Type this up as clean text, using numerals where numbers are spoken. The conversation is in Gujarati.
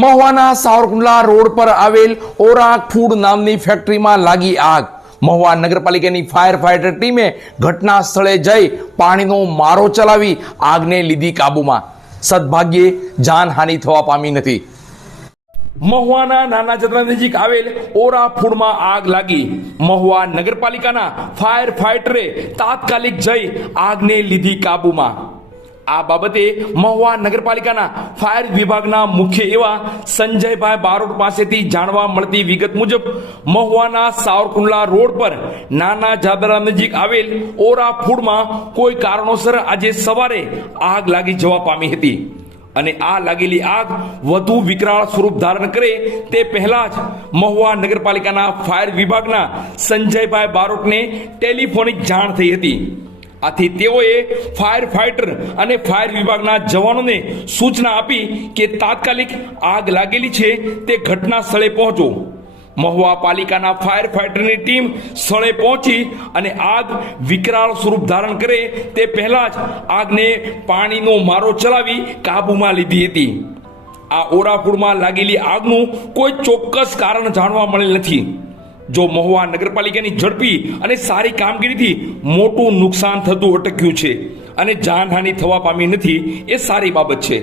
મહુવાના સાવરકુંડલા રોડ પર આવેલ ઓરા ફૂડ નામની ફેક્ટરીમાં લાગી આગ. મહુવા નગરપાલિકાની ફાયર ફાઈટર ટીમે ઘટના સ્થળે જઈ પાણીનો મારો ચલાવી આગને લીધી કાબૂમાં. સદભાગ્યે જાનહાનિ થવા પામી નથી. મહુવાના નાના જતરા નજીક આવેલ ઓરા ફૂડમાં આગ લાગી. મહુવા નગરપાલિકાના ફાયર ફાઈટરે તાત્કાલિક જઈ આગને લીધી કાબૂમાં. આ બાબતે મહુવા નગરપાલિકાના ફાયર વિભાગના મુખ્ય એવા સંજયભાઈ બારોટ પાસેથી જાણવા મળતી વિગત મુજબ મહુવાના સાવરકુંડલા રોડ પર નાના જાદરા નજીક આવેલ ઓરા ફૂડમાં કોઈ કારણોસર આજે સવારે આગ લાગી જવા પામી હતી અને આ લાગેલી આગ વધુ વિકરાળ સ્વરૂપ ધારણ કરે તે પહેલા જ મહુવા નગરપાલિકાના ફાયર વિભાગના સંજયભાઈ બારોટને ટેલિફોનિક જાણ થઈ હતી. આથી તેઓએ ફાયર ફાઈટર અને ફાયર વિભાગના જવાનોને સૂચના આપી કે તાત્કાલિક આગ લાગેલી છે તે ઘટના સ્થળે પહોંચો. મહુવા પાલિકાના ફાયર ફાઈટરની ટીમ સ્થળે પહોંચી અને આગ વિકરાળ સ્વરૂપ ધારણ કરે તે પહેલા જ આગને પાણીનો મારો ચલાવી કાબૂમાં લીધી હતી. આ ઓરાફૂડમાં લાગેલી આગનું કોઈ ચોક્કસ કારણ જાણવા મળેલ નથી. જો મહુવા નગરપાલિકાની ઝડપી અને સારી કામગીરીથી મોટું નુકસાન થતું અટક્યું છે અને જાનહાનિ થવા પામી નથી એ સારી બાબત છે.